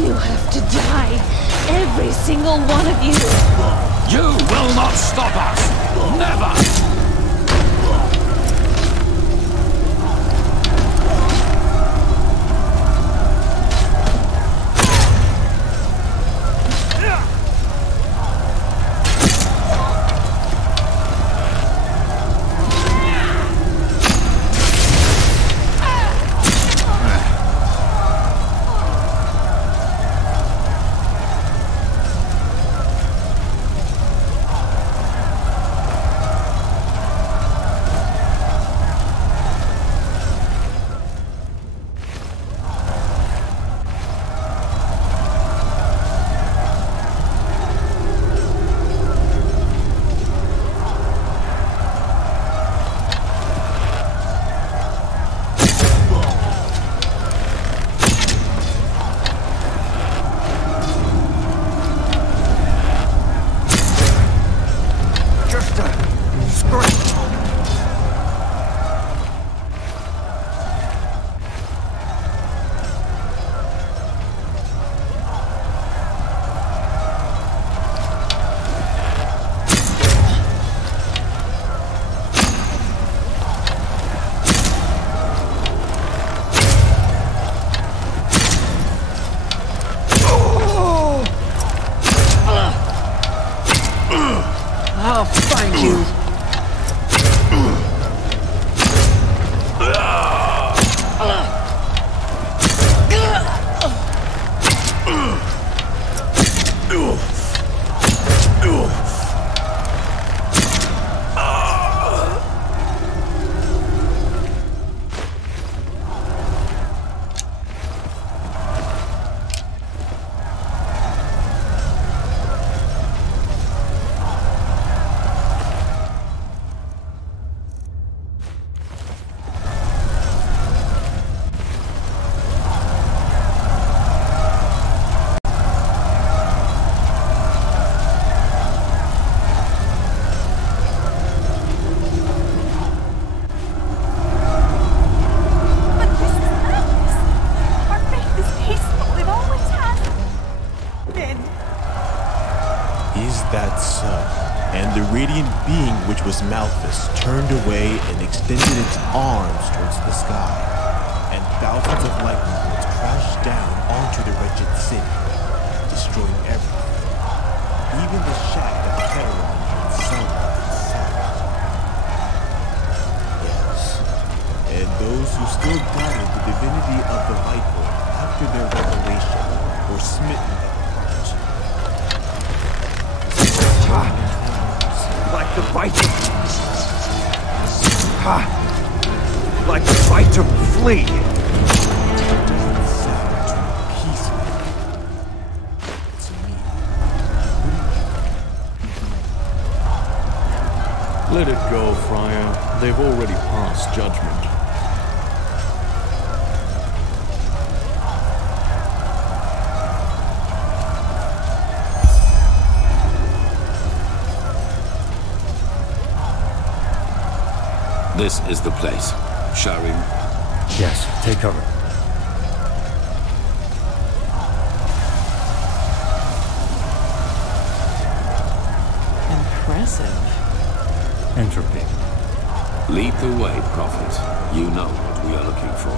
You have to die. Every single one of you. You will not stop us! Never! I'll find you. Turned away and extended its arms towards the sky, and thousands of lightning bolts crashed down onto the wretched city, destroying everything, even the shack that the Enderal had sunk itself. Yes, and those who still doubted the divinity of the Lightborn after their revelation were smitten apart. Like the bite of... like the fight to flee. Doesn't sound too peaceful to me. Let it go, Friar. They've already passed judgment. This is the place. Shall we? Yes, take cover. Impressive. Entropy. Lead the way, Prophet. You know what we are looking for.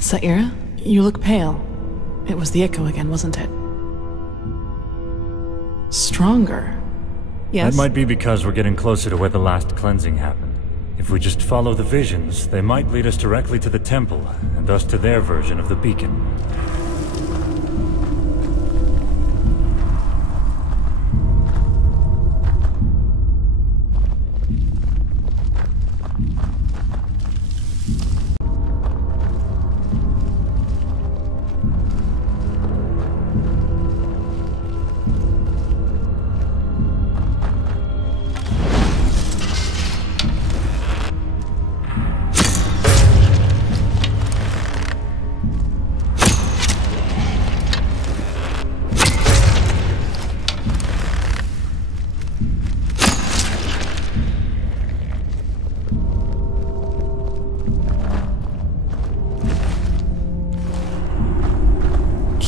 Saira, you look pale. It was the echo again, wasn't it? Stronger. Yes? That might be because we're getting closer to where the last cleansing happened. If we just follow the visions, they might lead us directly to the temple, and thus to their version of the beacon.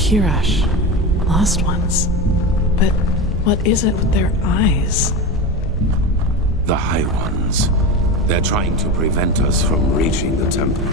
Kirash. Lost ones. But what is it with their eyes? The High Ones. They're trying to prevent us from reaching the temple.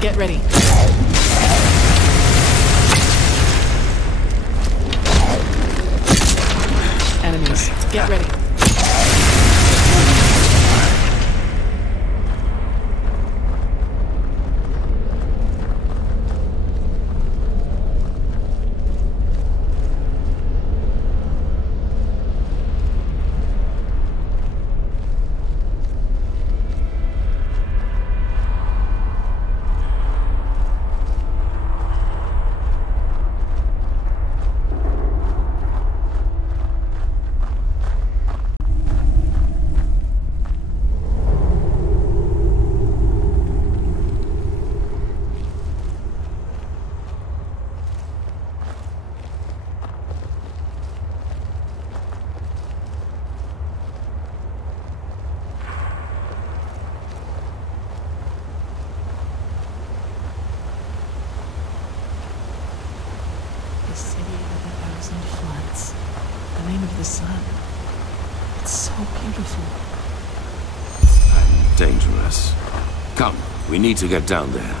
Get ready. Enemies, get ready. The city of 1,000 floods. The name of the sun. It's so beautiful. And dangerous. Come, we need to get down there.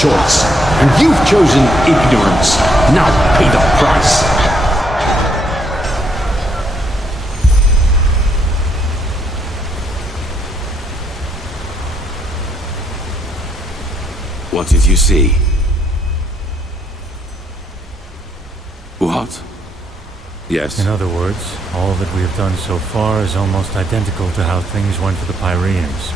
Choice, and you've chosen ignorance. Now pay the price. What did you see? What? Yes. In other words, all that we have done so far is almost identical to how things went for the Pyreans.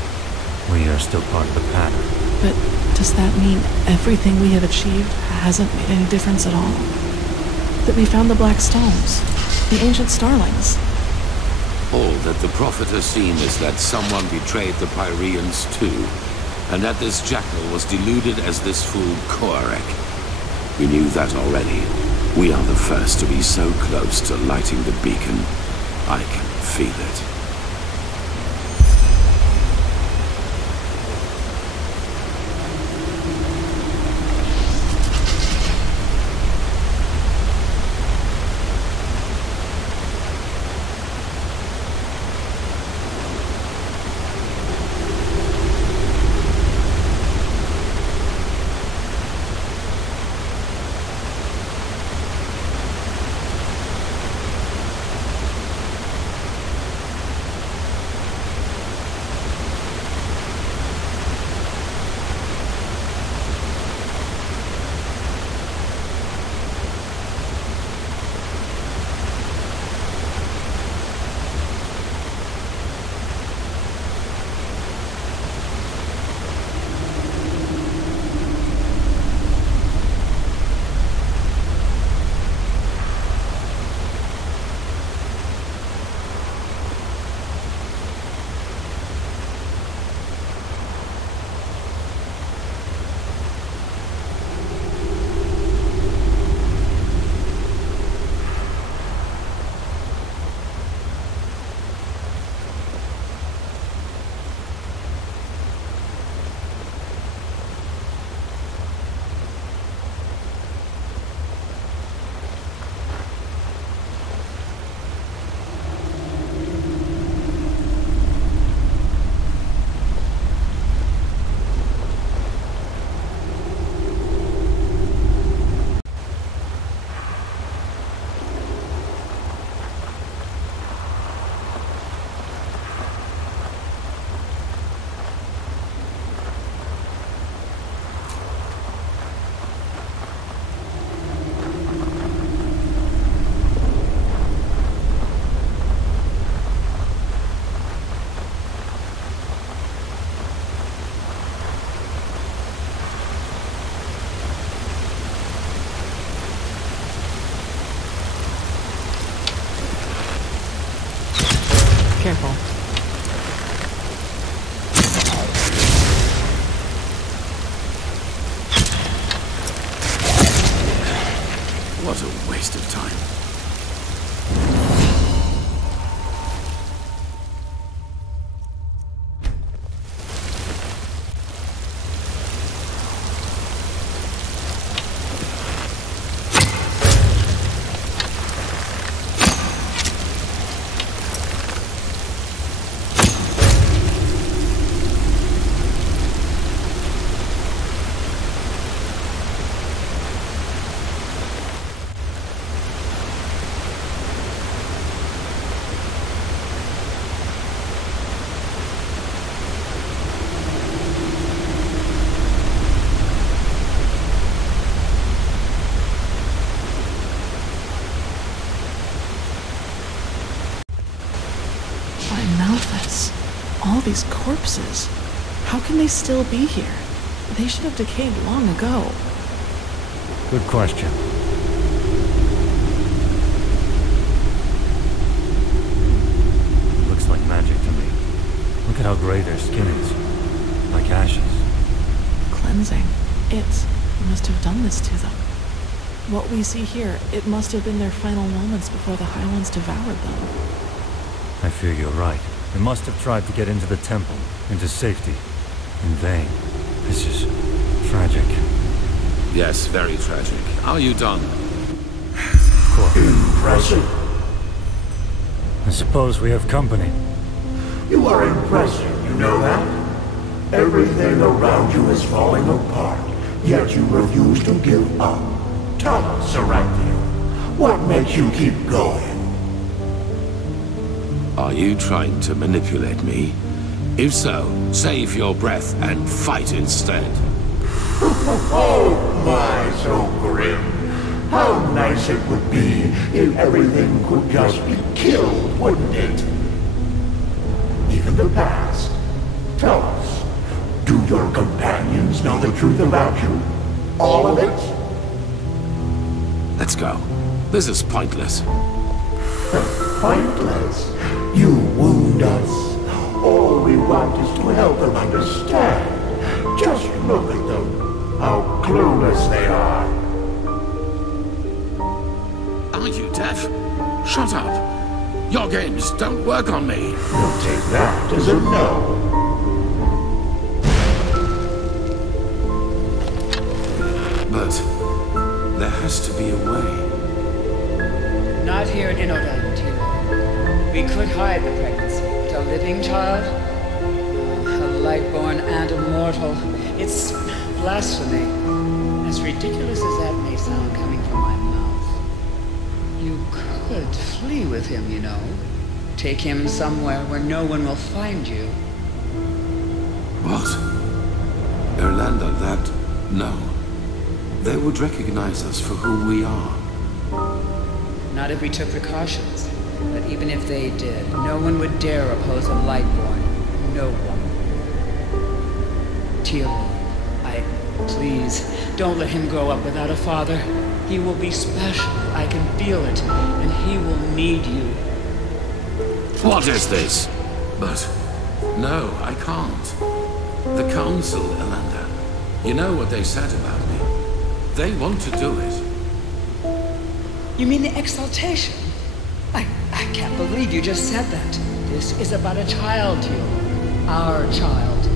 We are still part of the pattern. But does that mean everything we have achieved hasn't made any difference at all? That we found the black stones, the ancient starlings? All that the Prophet has seen is that someone betrayed the Pyreans too, and that this jackal was deluded as this fool Koarek. We knew that already. We are the first to be so close to lighting the beacon. I can feel it. Careful. What a waste of time. All these corpses. How can they still be here? They should have decayed long ago. Good question. Looks like magic to me. Look at how gray their skin is. Like ashes. Cleansing. It must have done this to them. What we see here, it must have been their final moments before the High Ones devoured them. I fear you're right. They must have tried to get into the temple, into safety. In vain. This is tragic. Yes, very tragic. Are you done? Of course. Impressive. I suppose we have company. You are impressive, you know that? Everything around you is falling apart, yet you refuse to give up. Tell us, Saranthia, what makes you keep going? Are you trying to manipulate me? If so, save your breath and fight instead. Oh my, so grim. How nice it would be if everything could just be killed, wouldn't it? Even the past. Tell us, do your companions know the truth about you? All of it? Let's go. This is pointless. Pointless? You wound us. All we want is to help them understand. Just look at them. How clueless they are. Are you deaf? Shut up. Your games don't work on me. You'll take that as a no. But there has to be a way. Not here in Enderal, Tilo. We could hide the pregnancy, but a living child? A lightborn and immortal. It's blasphemy. As ridiculous as that may sound coming from my mouth. You could flee with him, you know. Take him somewhere where no one will find you. What? Irlanda, that... no. They would recognize us for who we are. Not if we took precautions. But even if they did, no one would dare oppose a Lightborn. No one. Tilo, please, don't let him grow up without a father. He will be special. I can feel it. And he will need you. What is this? But... no, I can't. The Council, Irlanda. You know what they said about me. They want to do it. You mean the exaltation? I can't believe you just said that. This is about a child, Tilo. Our child.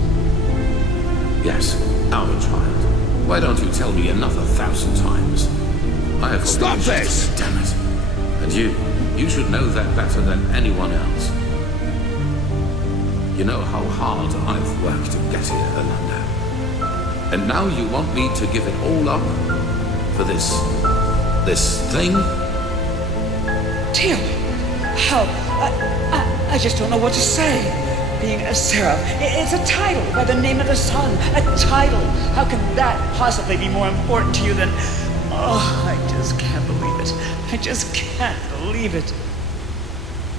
Yes, our child. Why don't you tell me another 1,000 times? I have... Stop this! Damn it. And you should know that better than anyone else. You know how hard I've worked to get here, Irlanda. And now you want me to give it all up for this thing? Tilo, help! I just don't know what to say. Being a seraph, it's a title by the name of the sun. A title. How can that possibly be more important to you than... oh, I just can't believe it. I just can't believe it.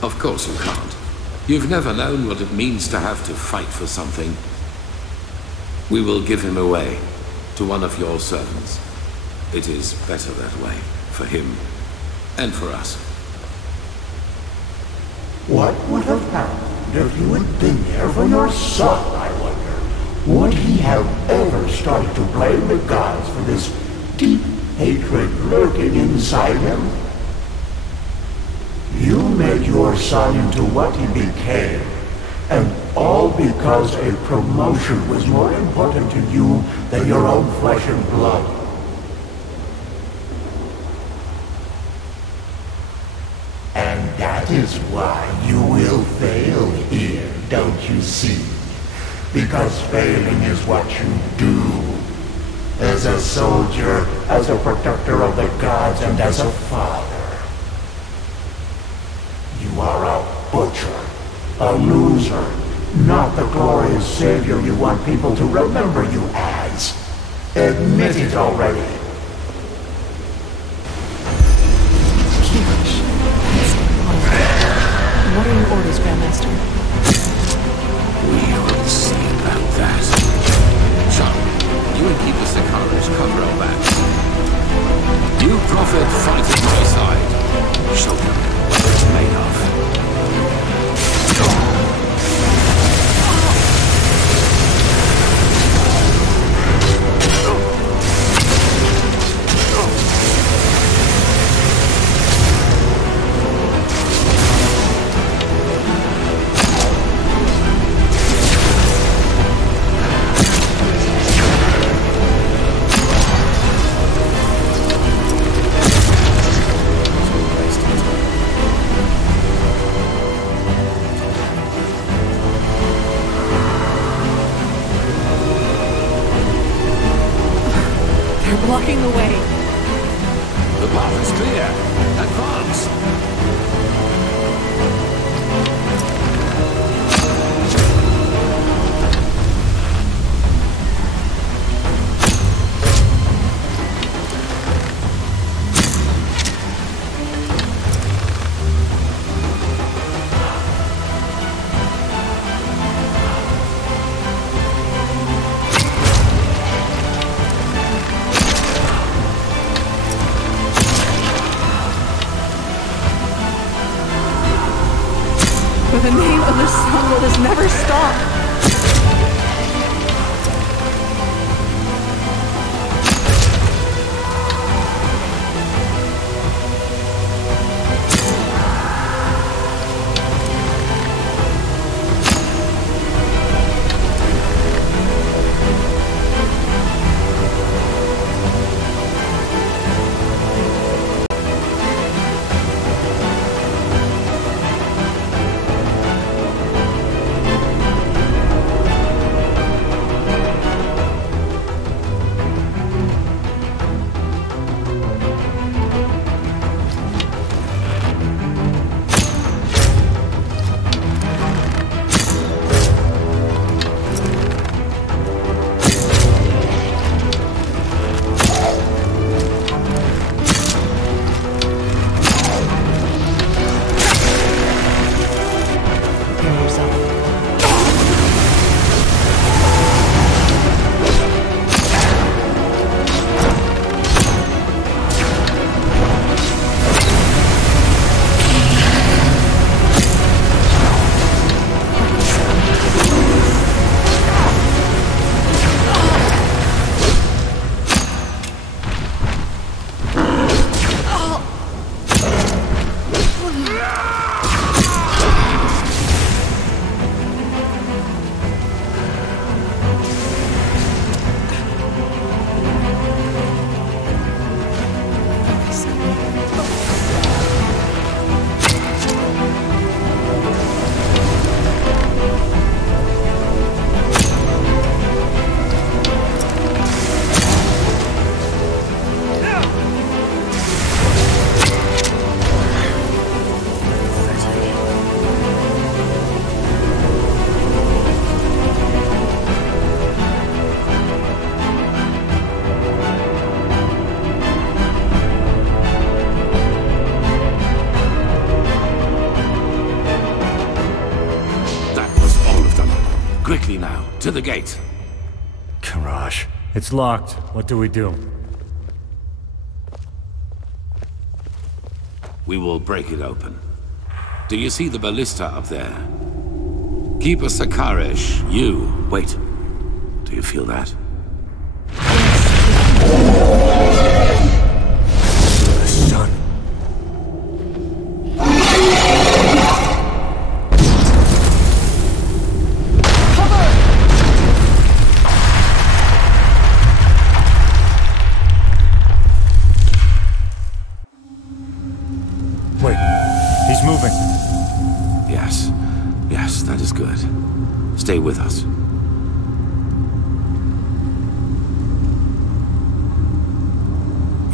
Of course you can't. You've never known what it means to have to fight for something. We will give him away to one of your servants. It is better that way, for him and for us. What would have happened if you had been there for your son, I wonder? Would he have ever started to blame the gods for this deep hatred lurking inside him? You made your son into what he became. And all because a promotion was more important to you than your own flesh and blood. And that is why you will fail here, don't you see? Because failing is what you do. As a soldier, as a protector of the gods, and as a father. You are a butcher. A loser, not the glorious savior you want people to remember you as. Admit it already. Kirosh, that's wonderful. What are your orders, Grandmaster? We will see about that. John, you and keep us the courage, cover our backs. You prophet, fight at my side. Show them what it's made of. Blocking the way. The path is clear. Advance. For the name of the sun, let us never stop. Quickly now, to the gate. Garage. It's locked. What do we do? We will break it open. Do you see the ballista up there? Keep a Sakarish. You. Wait. Do you feel that? The sun. Wait. He's moving. Yes. Yes, that is good. Stay with us.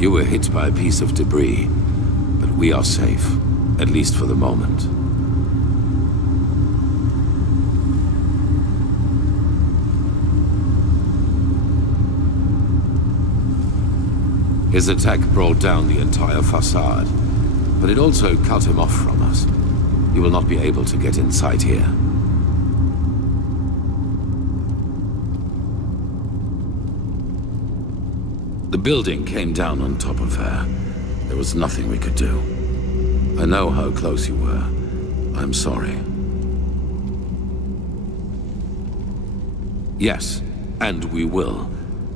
You were hit by a piece of debris, but we are safe, at least for the moment. His attack brought down the entire facade, but it also cut him off from us. He will not be able to get inside here. The building came down on top of her. There was nothing we could do. I know how close you were. I'm sorry. Yes, and we will.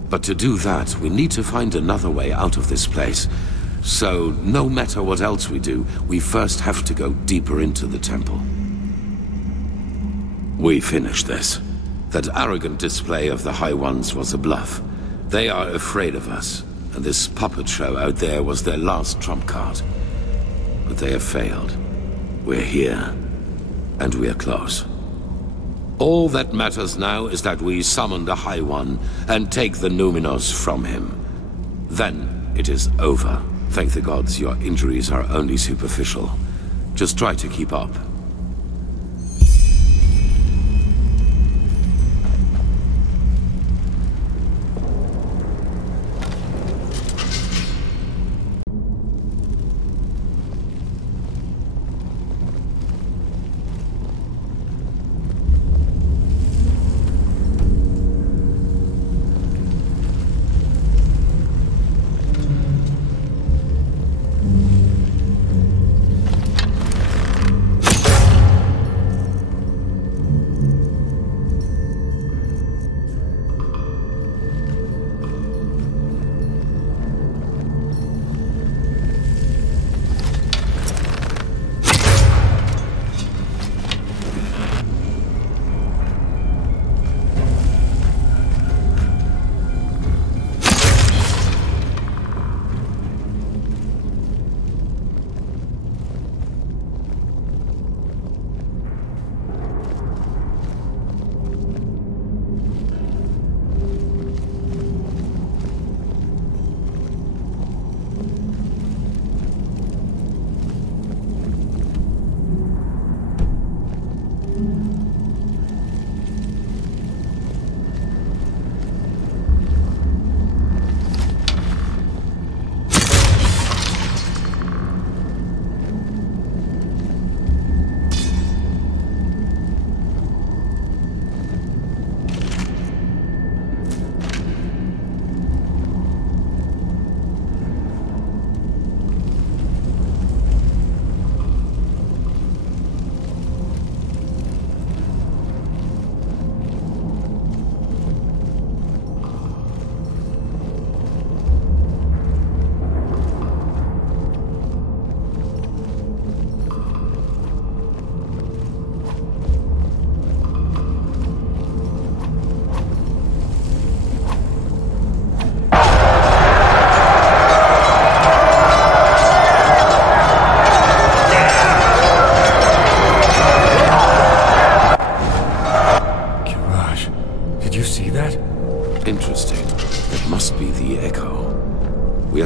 But to do that, we need to find another way out of this place. So, no matter what else we do, we first have to go deeper into the temple. We finish this. That arrogant display of the High Ones was a bluff. They are afraid of us, and this puppet show out there was their last trump card. But they have failed. We're here, and we're close. All that matters now is that we summon the High One and take the Numinos from him. Then it is over. Thank the gods, your injuries are only superficial. Just try to keep up.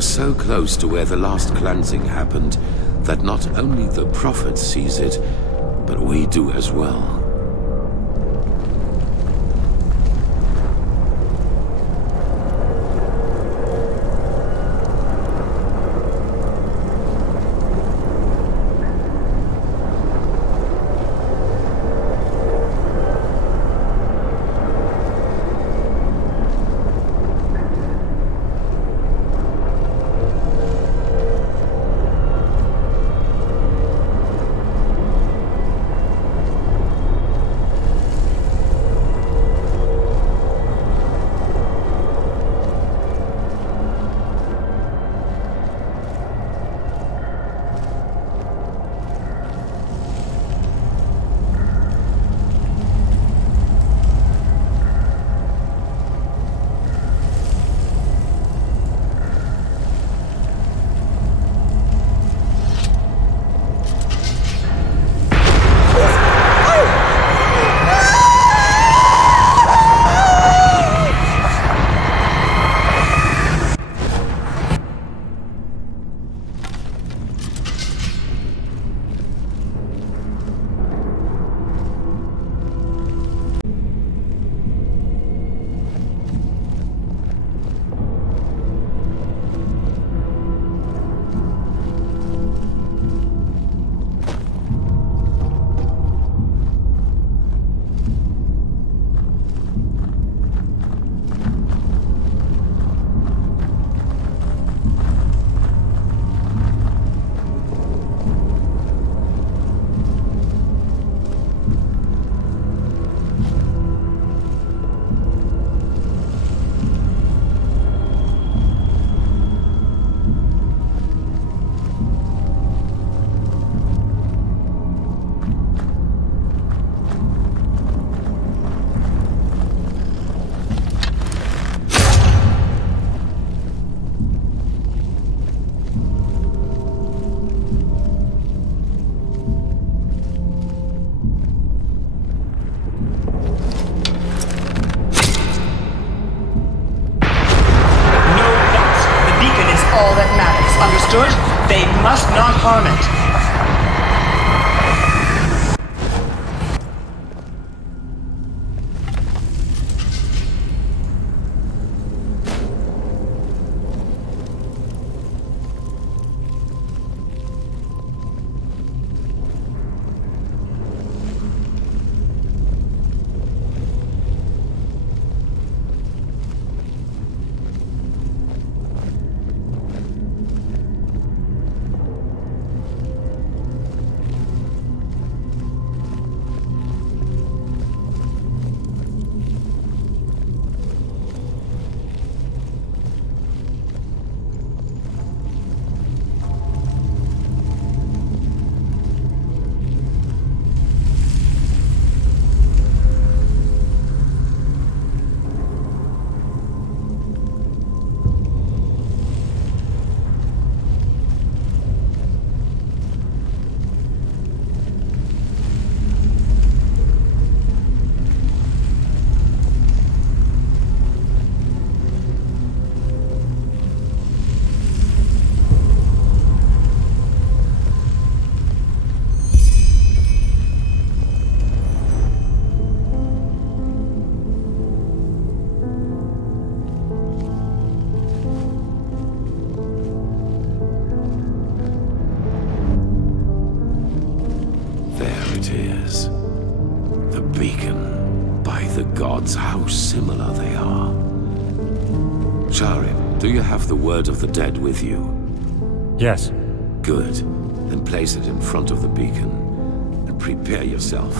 So close to where the last cleansing happened that not only the Prophet sees it, but we do as well. harm it. How similar they are. Sharin, do you have the word of the dead with you? Yes. Good. Then place it in front of the beacon and prepare yourself.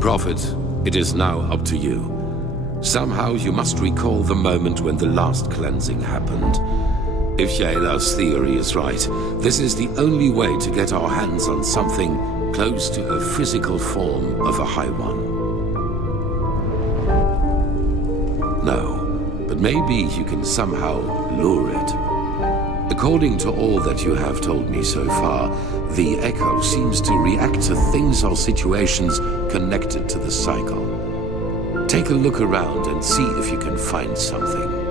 Prophet, it is now up to you. Somehow you must recall the moment when the last cleansing happened. If Shayla's theory is right, this is the only way to get our hands on something close to a physical form of a High One. No, but maybe you can somehow lure it. According to all that you have told me so far, the Echo seems to react to things or situations connected to the cycle. Take a look around and see if you can find something.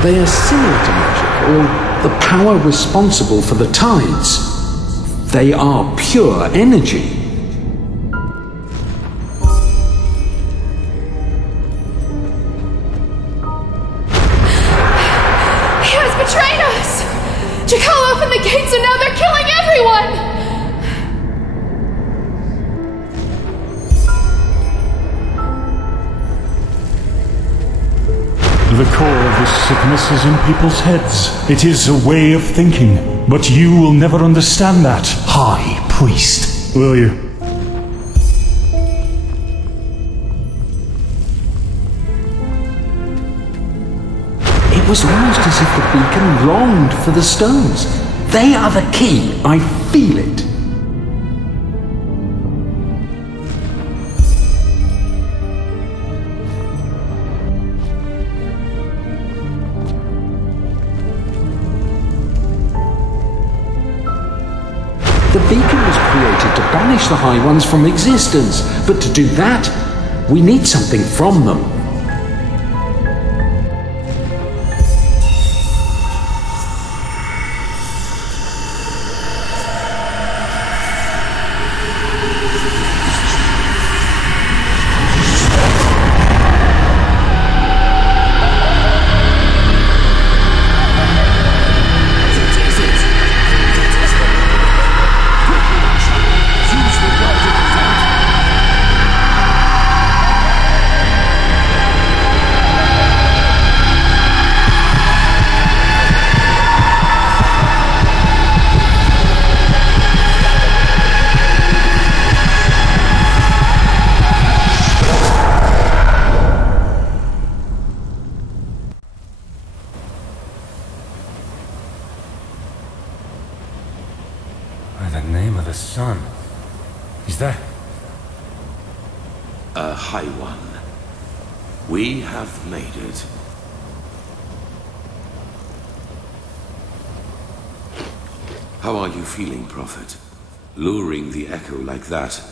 They are similar to magic, or the power responsible for the tides. They are pure energy. He has betrayed us! Jakal opened the gates and now they're killing everyone! The core of this sickness is in people's heads. It is a way of thinking, but you will never understand that, High Priest. Will you? It was almost as if the beacon longed for the stones. They are the key. I feel it. The beacon was created to banish the High Ones from existence, but to do that, we need something from them. By the name of the sun. Is that... A High One. We have made it. How are you feeling, Prophet? Luring the echo like that,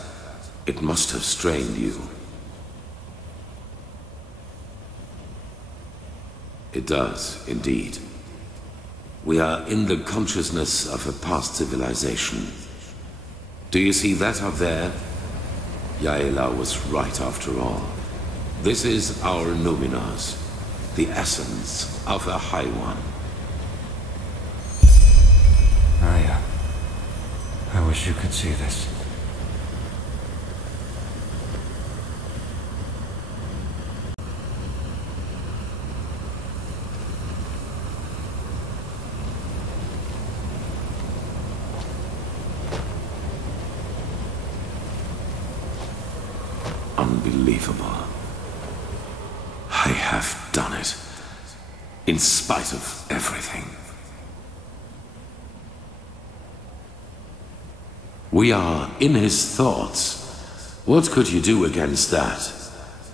it must have strained you. It does, indeed. We are in the consciousness of a past civilization. Do you see that up there? Yaela was right after all. This is our Numinos, the essence of a High One. I wish you could see this. Unbelievable. I have done it. In spite of everything. We are in his thoughts. What could you do against that?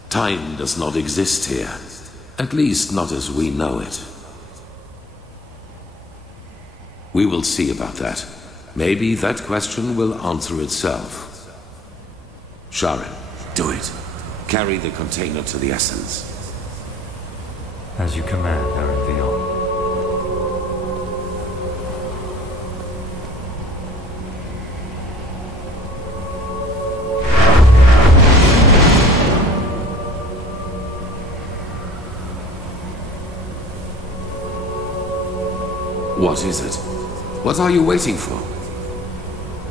Time does not exist here. At least not as we know it. We will see about that. Maybe that question will answer itself. Sharon, do it. Carry the container to the essence. As you command, Arantheal. What is it? What are you waiting for?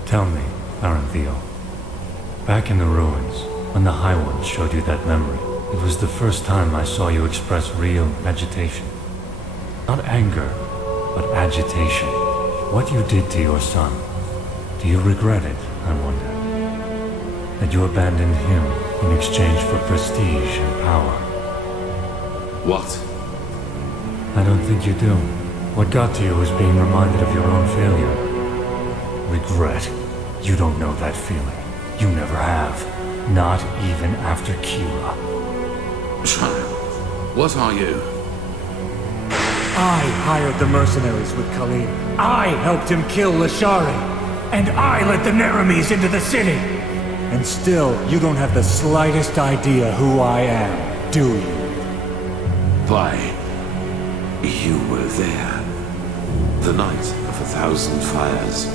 Tell me, Arantheal. Back in the ruins, when the High One showed you that memory, it was the first time I saw you express real agitation. Not anger, but agitation. What you did to your son. Do you regret it, I wonder? That you abandoned him in exchange for prestige and power? What? I don't think you do. What got to you was being reminded of your own failure. Regret? You don't know that feeling. You never have. Not even after Kira. Sharon, what are you? I hired the mercenaries with Khalid. I helped him kill Lashari. And I let the Neramis into the city. And still, you don't have the slightest idea who I am, do you? Why, you were there. The night of 1,000 fires.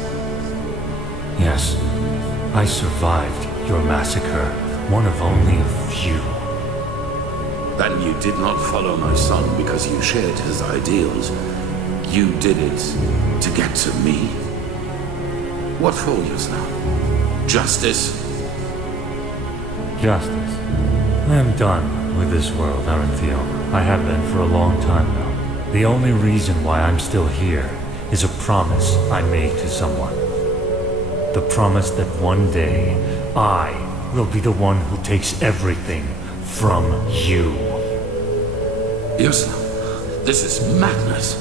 Yes, I survived your massacre. One of only a few. Then you did not follow my son because you shared his ideals. You did it to get to me? What for, Yusna? Justice? Justice. I am done with this world, Arantheal. I have been for a long time now. The only reason why I'm still here is a promise I made to someone. The promise that one day, I will be the one who takes everything from you. Yusna, this is madness.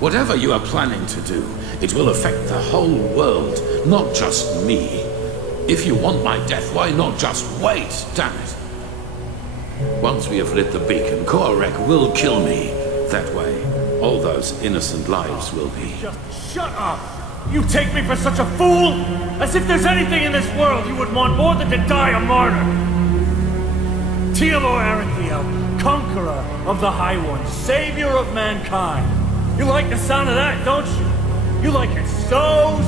Whatever you are planning to do, it will affect the whole world, not just me. If you want my death, why not just wait, damn it? Once we have lit the beacon, Korek will kill me. That way, all those innocent lives will be... Just shut up! You take me for such a fool? As if there's anything in this world you would want more than to die a martyr! Teodor Arantheal, conqueror of the High One, savior of mankind. You like the sound of that, don't you? You like it so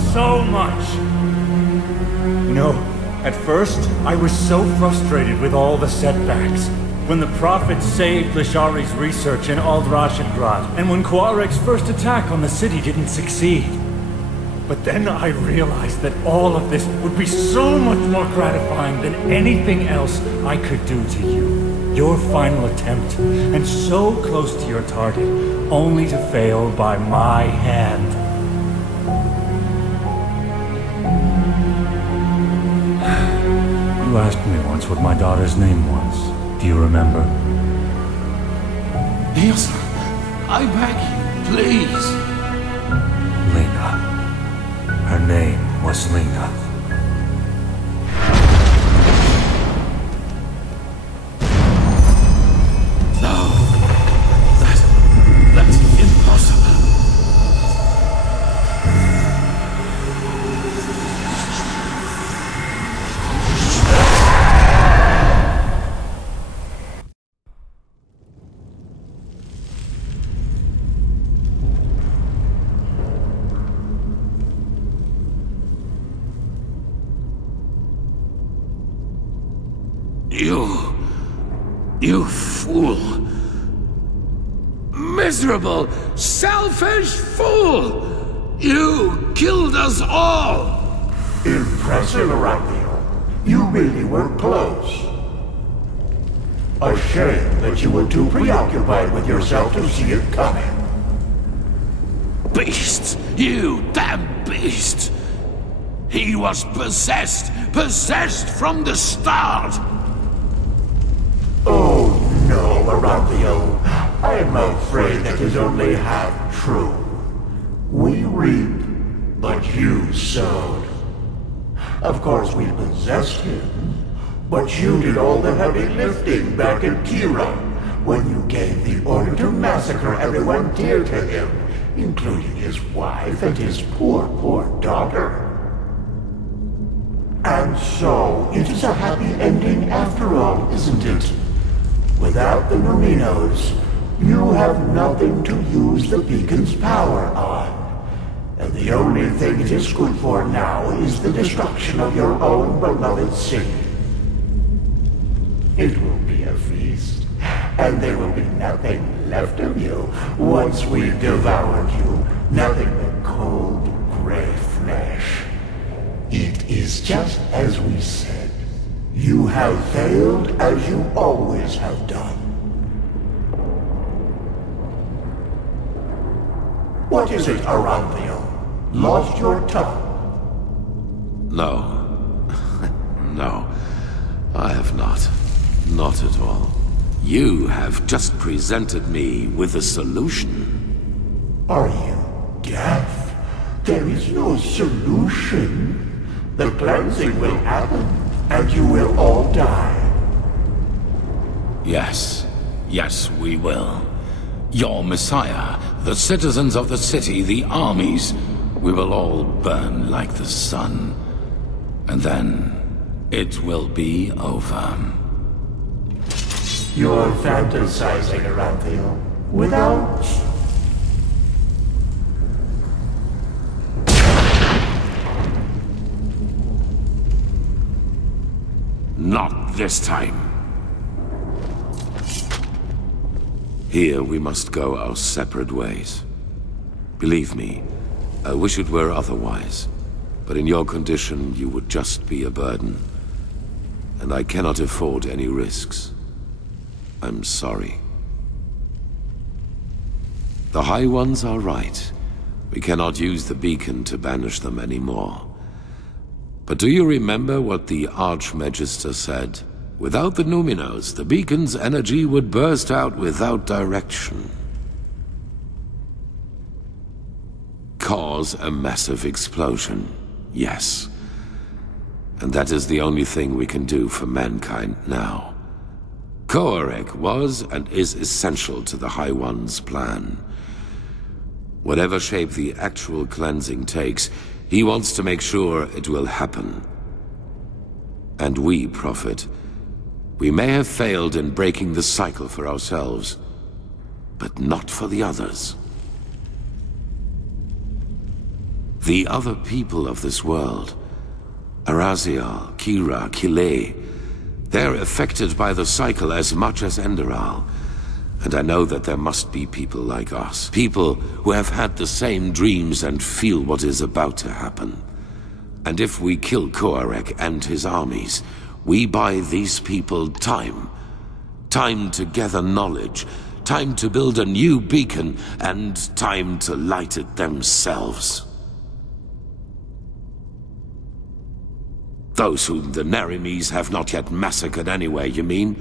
much. You know, at first, I was so frustrated with all the setbacks. When the Prophet saved Lashari's research in Aldrashengrad, and when Koarek's first attack on the city didn't succeed. But then I realized that all of this would be so much more gratifying than anything else I could do to you. Your final attempt, and so close to your target, only to fail by my hand. You asked me once what my daughter's name was. Do you remember? Yes, I beg you, please. Lena. Her name was Lena. No. That's impossible. You fool. Miserable, selfish fool! You killed us all! Impressive, Raphael. You really were close. A shame that you were too preoccupied with yourself to see it coming. Beast! You damn beast! He was possessed! Possessed from the start! Oh no, Raphael. I'm afraid that is only half true. We reap, but you sowed. Of course we possessed him, but you did all the heavy lifting back in Kira, when you gave the order to massacre everyone dear to him, including his wife and his poor, poor daughter. And so, it is a happy ending after all, isn't it? Without the Numinos, you have nothing to use the beacon's power on. And the only thing it is good for now is the destruction of your own beloved city. It will be a feast, and there will be nothing left of you once we've devoured you. Nothing but cold, gray flesh. It is just as we said. You have failed as you always have done. What is it, Aranthio? Lost your tongue? No. No. I have not. Not at all. You have just presented me with a solution. Are you deaf? There is no solution. The cleansing will happen, and you will all die. Yes. Yes, we will. Your Messiah, the citizens of the city, the armies, we will all burn like the sun. And then, it will be over. You're fantasizing, Aranthio. Without... Not this time. Here we must go our separate ways. Believe me, I wish it were otherwise. But in your condition, you would just be a burden. And I cannot afford any risks. I'm sorry. The High Ones are right. We cannot use the beacon to banish them anymore. But do you remember what the Archmagister said? Without the Numinos, the beacon's energy would burst out without direction. Cause a massive explosion, yes. And that is the only thing we can do for mankind now. Koarek was and is essential to the High One's plan. Whatever shape the actual cleansing takes, he wants to make sure it will happen. And we profit. We may have failed in breaking the cycle for ourselves, but not for the others. The other people of this world, Arazial, Kira, Kile, they're affected by the cycle as much as Enderal. And I know that there must be people like us. People who have had the same dreams and feel what is about to happen. And if we kill Koarek and his armies, we buy these people time. Time to gather knowledge. Time to build a new beacon. And time to light it themselves. Those whom the Nerimes have not yet massacred anyway, you mean?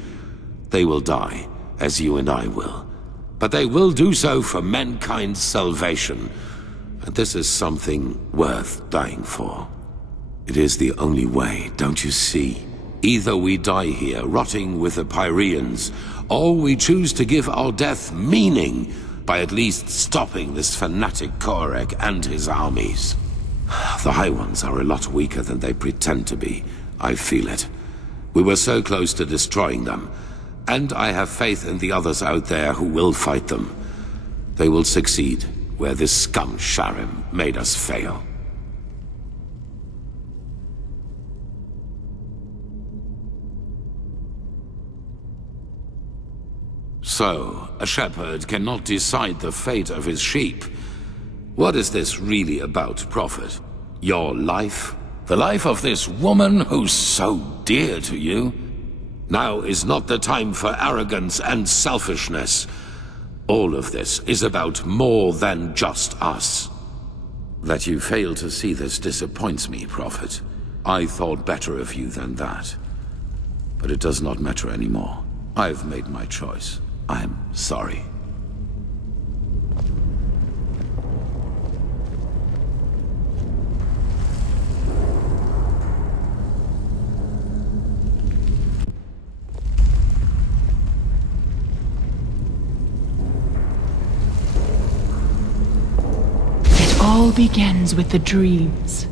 They will die, as you and I will. But they will do so for mankind's salvation. And this is something worth dying for. It is the only way, don't you see? Either we die here, rotting with the Pyreans, or we choose to give our death meaning by at least stopping this fanatic Koarek and his armies. The High Ones are a lot weaker than they pretend to be. I feel it. We were so close to destroying them. And I have faith in the others out there who will fight them. They will succeed where this scum Sharim made us fail. So, a shepherd cannot decide the fate of his sheep. What is this really about, Prophet? Your life? The life of this woman who's so dear to you? Now is not the time for arrogance and selfishness. All of this is about more than just us. That you fail to see this disappoints me, Prophet. I thought better of you than that. But it does not matter anymore. I've made my choice. I'm sorry. It all begins with the dreams.